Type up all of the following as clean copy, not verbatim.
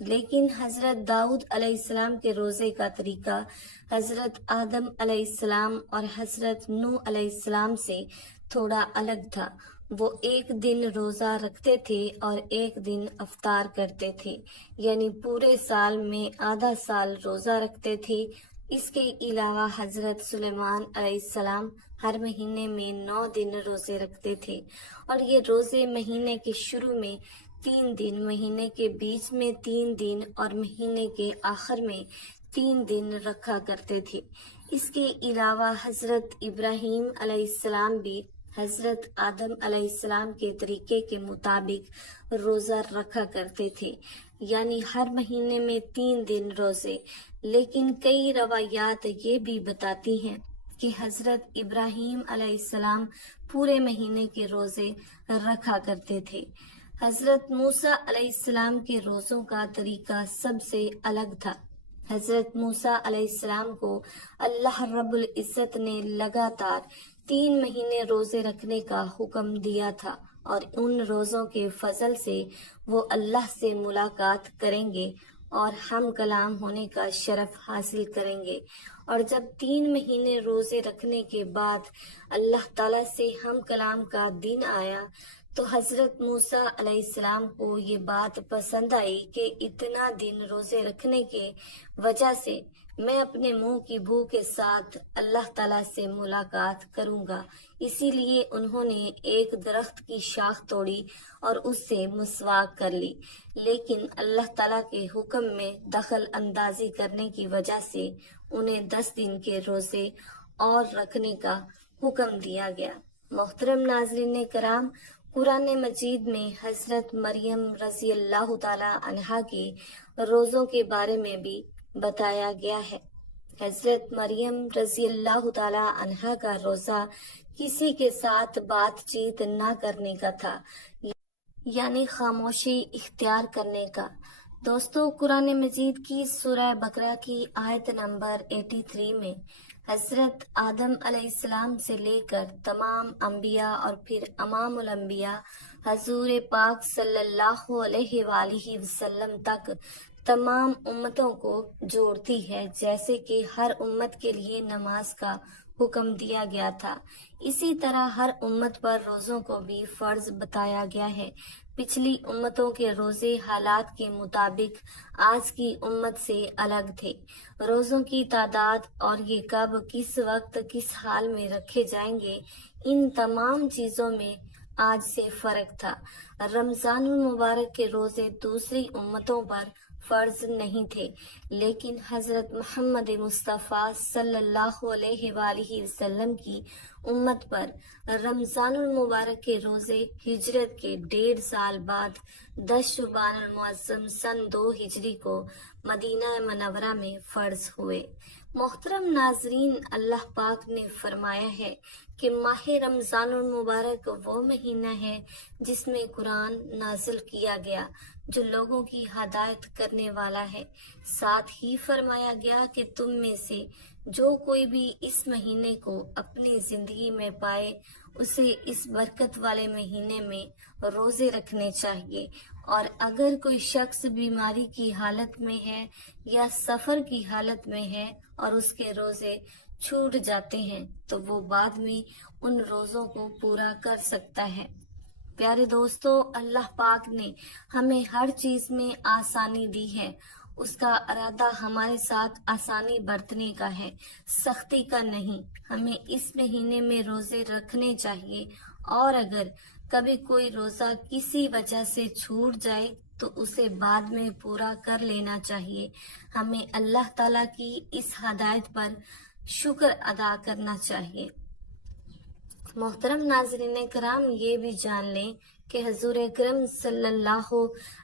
لیکن حضرت داؤد علیہ السلام کے روزے کا طریقہ حضرت آدم علیہ السلام اور حضرت نوح علیہ السلام سے تھوڑا الگ تھا۔ وہ ایک دن روزہ رکھتے تھے اور ایک دن افطار کرتے تھے، یعنی پورے سال میں آدھا سال روزہ رکھتے تھے۔ اس کے علاوہ حضرت سلیمان علیہ السلام ہر مہینے میں 9 دن روزے رکھتے تھے، اور یہ روزے مہینے کے شروع میں 3 دن، مہینے کے بیچ میں 3 دن اور مہینے کے آخر میں 3 دن رکھا کرتے تھے۔ اس کے علاوہ حضرت ابراہیم علیہ السلام بھی حضرت آدم علیہ السلام کے طریقے کے مطابق روزہ رکھا کرتے تھے، یعنی ہر مہینے میں 3 دن روزے۔ لیکن کئی روایات یہ بھی بتاتی ہیں کہ حضرت ابراہیم علیہ السلام پورے مہینے کے روزے رکھا کرتے تھے۔ حضرت موسیٰ علیہ السلام کے روزوں کا طریقہ سب سے الگ تھا۔ حضرت موسیٰ علیہ السلام کو اللہ رب العزت نے لگاتار 3 مہینے روزے رکھنے کا حکم دیا تھا، اور ان روزوں کے فضل سے وہ اللہ سے ملاقات کریں گے اور ہم کلام ہونے کا شرف حاصل کریں گے۔ اور جب 3 مہینے روزے رکھنے کے بعد اللہ تعالیٰ سے ہم کلام کا دن آیا تو حضرت موسیٰ علیہ السلام کو یہ بات پسند آئی کہ اتنا دن روزے رکھنے کے وجہ سے میں اپنے منہ کی بو کے ساتھ اللہ تعالیٰ سے ملاقات کروں گا۔ اسی لیے انہوں نے ایک درخت کی شاخ توڑی اور اس سے مسواک کر لی، لیکن اللہ تعالیٰ کے حکم میں دخل اندازی کرنے کی وجہ سے انہیں 10 دن کے روزے اور رکھنے کا حکم دیا گیا۔ محترم ناظرین کرام، قرآن مجید میں حضرت مریم رضی اللہ تعالی عنہا کے روزوں کے بارے میں بھی بتایا گیا ہے۔ حضرت مریم رضی اللہ تعالی عنہا کا روزہ کسی کے ساتھ بات چیت نہ کرنے کا تھا، یعنی خاموشی اختیار کرنے کا۔ دوستو، قرآن مجید کی سورہ بقرہ کی آیت نمبر 83 میں حضرت آدم علیہ السلام سے لے کر تمام انبیاء اور پھر امام الانبیاء حضور پاک صلی اللہ علیہ وآلہ وسلم تک تمام امتوں کو جوڑتی ہے، جیسے کہ ہر امت کے لیے نماز کا حکم دیا گیا تھا، اسی طرح ہر امت پر روزوں کو بھی فرض بتایا گیا ہے۔ پچھلی امتوں کے روزے حالات کے مطابق آج کی امت سے الگ تھے۔ روزوں کی تعداد اور یہ کب، کس وقت، کس حال میں رکھے جائیں گے، ان تمام چیزوں میں آج سے فرق تھا۔ رمضان المبارک کے روزے دوسری امتوں پر فرض نہیں تھے، لیکن حضرت محمد مصطفیٰ صلی اللہ علیہ وآلہ وسلم کی امت پر رمضان المبارک کے روزے ہجرت کے 1.5 سال بعد 10 شعبان المعظم سن 2 ہجری کو مدینہ منورہ میں فرض ہوئے۔ محترم ناظرین، اللہ پاک نے فرمایا ہے کہ ماہ رمضان المبارک وہ مہینہ ہے جس میں قرآن نازل کیا گیا، جو لوگوں کی ہدایت کرنے والا ہے۔ ساتھ ہی فرمایا گیا کہ تم میں سے جو کوئی بھی اس مہینے کو اپنی زندگی میں پائے اسے اس برکت والے مہینے میں روزے رکھنے چاہیے، اور اگر کوئی شخص بیماری کی حالت میں ہے یا سفر کی حالت میں ہے اور اس کے روزے چھوٹ جاتے ہیں تو وہ بعد میں ان روزوں کو پورا کر سکتا ہے۔ پیارے دوستو، اللہ پاک نے ہمیں ہر چیز میں آسانی دی ہے۔ اس کا ارادہ ہمارے ساتھ آسانی برتنے کا ہے، سختی کا نہیں۔ ہمیں اس مہینے میں روزے رکھنے چاہیے، اور اگر کبھی کوئی روزہ کسی وجہ سے چھوٹ جائے تو اسے بعد میں پورا کر لینا چاہیے۔ ہمیں اللہ تعالیٰ کی اس ہدایت پر شکر ادا کرنا چاہیے۔ محترم ناظرین کرام، یہ بھی جان لیں کہ حضور اکرم صلی اللہ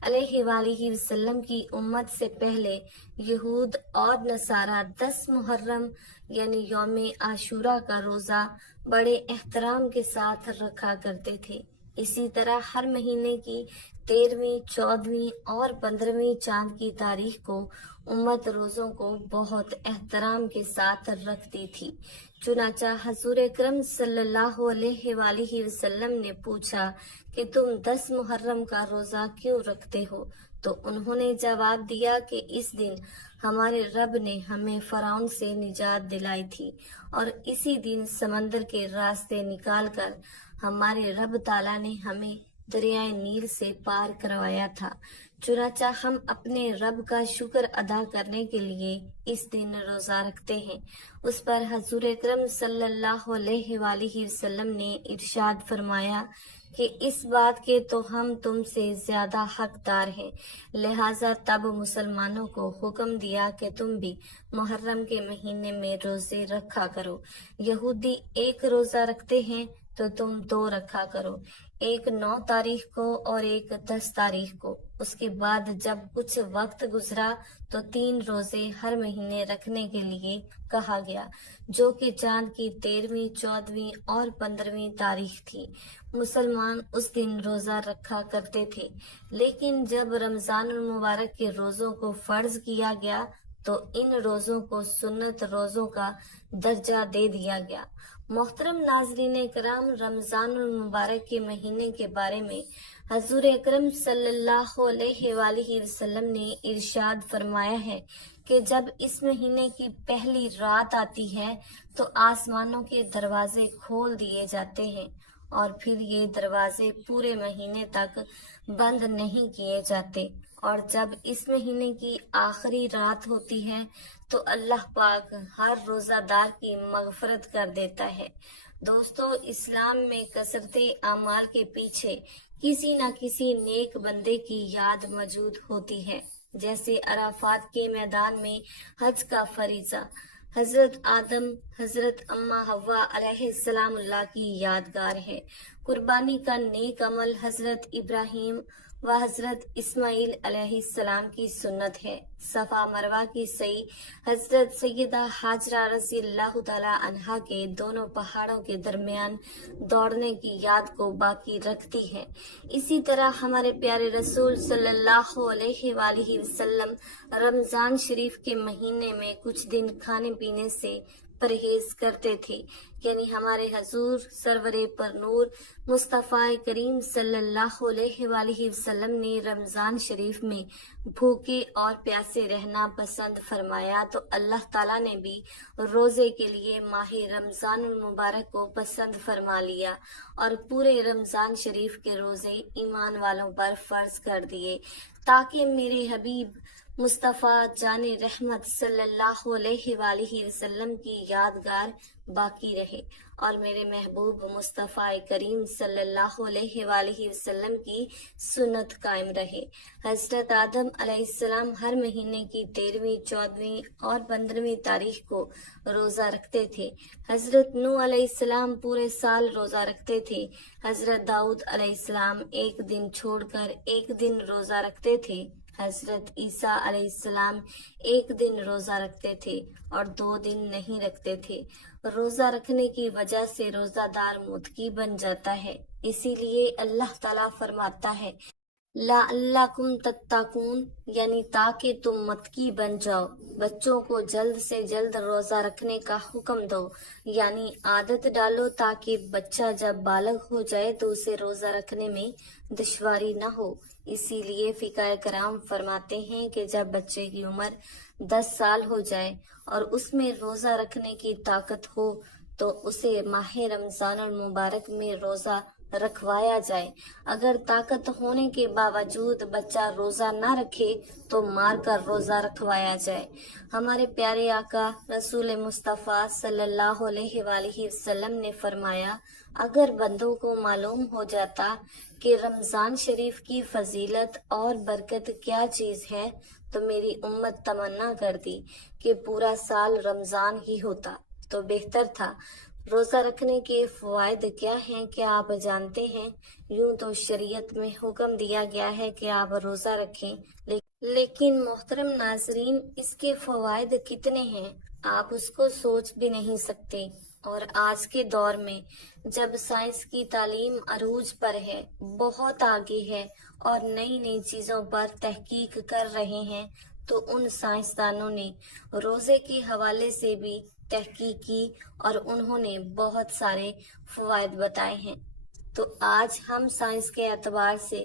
علیہ وآلہ وسلم کی امت سے پہلے یہود اور نصارہ 10 محرم یعنی یوم عاشوراء کا روزہ بڑے احترام کے ساتھ رکھا کرتے تھے۔ اسی طرح ہر مہینے کی 13ویں، 14ویں اور 15ویں چاند کی تاریخ کو امت روزوں کو بہت احترام کے ساتھ رکھتی تھی۔ چنانچہ حضور اکرم صلی اللہ علیہ وآلہ وسلم نے پوچھا کہ تم 10 محرم کا روزہ کیوں رکھتے ہو؟ تو انہوں نے جواب دیا کہ اس دن ہمارے رب نے ہمیں فرعون سے نجات دلائی تھی اور اسی دن سمندر کے راستے نکال کر ہمارے رب تعالیٰ نے ہمیں دریائے نیل سے پار کروایا تھا۔ چنانچہ ہم اپنے رب کا شکر ادا کرنے کے لیے اس دن روزہ رکھتے ہیں۔ اس پر حضور اکرم صلی اللہ علیہ وآلہ وسلم نے ارشاد فرمایا کہ اس بات کے تو ہم تم سے زیادہ حقدار ہیں، لہٰذا تب مسلمانوں کو حکم دیا کہ تم بھی محرم کے مہینے میں روزے رکھا کرو۔ یہودی 1 روزہ رکھتے ہیں تو تم 2 رکھا کرو، ایک 9 تاریخ کو اور ایک 10 تاریخ کو۔ اس کے بعد جب کچھ وقت گزرا تو 3 روزے ہر مہینے رکھنے کے لیے کہا گیا، جو کہ چاند کی 13ویں، 14ویں اور 15ویں تاریخ تھی۔ مسلمان اس دن روزہ رکھا کرتے تھے، لیکن جب رمضان المبارک کے روزوں کو فرض کیا گیا تو ان روزوں کو سنت روزوں کا درجہ دے دیا گیا۔ محترم ناظرین کرام، رمضان المبارک کے مہینے کے بارے میں حضور اکرم صلی اللہ علیہ وآلہ وسلم نے ارشاد فرمایا ہے کہ جب اس مہینے کی پہلی رات آتی ہے تو آسمانوں کے دروازے کھول دیے جاتے ہیں اور پھر یہ دروازے پورے مہینے تک بند نہیں کیے جاتے، اور جب اس مہینے کی آخری رات ہوتی ہے تو اللہ پاک ہر روزہ دار کی مغفرت کر دیتا ہے۔ دوستو، اسلام میں کثرت اعمال کے پیچھے کسی نہ کسی نیک بندے کی یاد موجود ہوتی ہے، جیسے عرفات کے میدان میں حج کا فریضہ، حضرت آدم، حضرت اماں حوا علیہ السلام اللہ کی یادگار ہے، قربانی کا نیک عمل حضرت ابراہیم و حضرت اسماعیل علیہ السلام کی سنت ہے، صفا مروہ کی سعی حضرت سیدہ ہاجرہ رضی اللہ تعالی عنہا کے دونوں پہاڑوں کے درمیان دوڑنے کی یاد کو باقی رکھتی ہے۔ اسی طرح ہمارے پیارے رسول صلی اللہ علیہ وآلہ وسلم رمضان شریف کے مہینے میں کچھ دن کھانے پینے سے پرہیز کرتے تھے، یعنی ہمارے حضور سرور پر نور مصطفیٰ کریم صلی اللہ علیہ وآلہ وسلم نے رمضان شریف میں بھوکے اور پیاسے رہنا پسند فرمایا تو اللہ تعالیٰ نے بھی روزے کے لیے ماہ رمضان المبارک کو پسند فرما لیا اور پورے رمضان شریف کے روزے ایمان والوں پر فرض کر دیے، تاکہ میرے حبیب مصطفیٰ جان رحمت صلی اللہ علیہ وآلہ وسلم کی یادگار باقی رہے اور میرے محبوب مصطفیٰ کریم صلی اللہ علیہ وآلہ وسلم کی سنت قائم رہے۔ حضرت آدم علیہ السلام ہر مہینے کی 13ویں، 14ویں اور 15ویں تاریخ کو روزہ رکھتے تھے۔ حضرت نوح علیہ السلام پورے سال روزہ رکھتے تھے۔ حضرت داؤد علیہ السلام ایک دن چھوڑ کر ایک دن روزہ رکھتے تھے۔ حضرت عیسیٰ علیہ السلام ایک دن روزہ رکھتے تھے اور 2 دن نہیں رکھتے تھے۔ روزہ رکھنے کی وجہ سے روزہ دار متقی بن جاتا ہے، اسی لیے اللہ تعالیٰ فرماتا ہے لَعَلَّكُمْ تَتَّقُونَ، یعنی تاکہ تم متقی بن جاؤ۔ بچوں کو جلد سے جلد روزہ رکھنے کا حکم دو، یعنی عادت ڈالو تاکہ بچہ جب بالغ ہو جائے تو اسے روزہ رکھنے میں دشواری نہ ہو۔ اسی لیے فقہ کرام فرماتے ہیں کہ جب بچے کی عمر 10 سال ہو جائے اور اس میں روزہ رکھنے کی طاقت ہو تو اسے ماہ رمضان المبارک میں روزہ رکھوایا جائے۔ اگر طاقت ہونے کے باوجود بچہ روزہ نہ رکھے تو مار کر روزہ رکھوایا جائے۔ ہمارے پیارے آقا رسول مصطفیٰ صلی اللہ علیہ وآلہ وسلم نے فرمایا، اگر بندوں کو معلوم ہو جاتا کہ رمضان شریف کی فضیلت اور برکت کیا چیز ہے تو میری امت تمنا کرتی کہ پورا سال رمضان ہی ہوتا تو بہتر تھا۔ روزہ رکھنے کے فوائد کیا ہیں کیا آپ جانتے ہیں؟ یوں تو شریعت میں حکم دیا گیا ہے کہ آپ روزہ رکھیں، لیکن محترم ناظرین، اس کے فوائد کتنے ہیں آپ اس کو سوچ بھی نہیں سکتے۔ اور آج کے دور میں جب سائنس کی تعلیم عروج پر ہے، بہت آگے ہے اور نئی نئی چیزوں پر تحقیق کر رہے ہیں، تو ان سائنسدانوں نے روزے کے حوالے سے بھی تحقیق کی اور انہوں نے بہت سارے فوائد بتائے ہیں۔ تو آج ہم سائنس کے اعتبار سے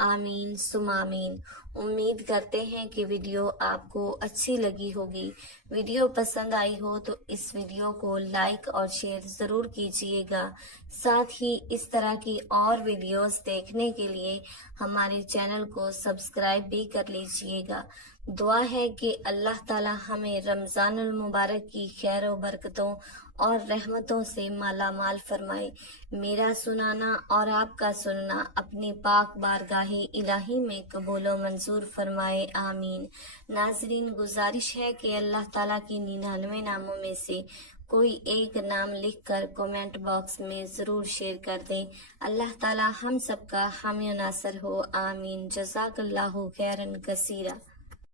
آمین سم آمین۔ امید کرتے ہیں کہ ویڈیو آپ کو اچھی لگی ہوگی۔ ویڈیو پسند آئی ہو تو اس ویڈیو کو لائک اور شیئر ضرور کیجیے گا۔ ساتھ ہی اس طرح کی اور ویڈیوز دیکھنے کے لیے ہمارے چینل کو سبسکرائب بھی کر لیجیے گا۔ دعا ہے کہ اللہ تعالی ہمیں رمضان المبارک کی خیر و برکتوں اور رحمتوں سے مالا مال فرمائے۔ میرا سنانا اور آپ کا سننا اپنی پاک بارگاہ الہی میں قبول و منظور فرمائے، آمین۔ ناظرین، گزارش ہے کہ اللہ تعالیٰ کی 99 ناموں میں سے کوئی ایک نام لکھ کر کومنٹ باکس میں ضرور شیئر کر دیں۔ اللہ تعالیٰ ہم سب کا حامی و ناصر ہو، آمین۔ جزاک اللہ خیرا کثیرا۔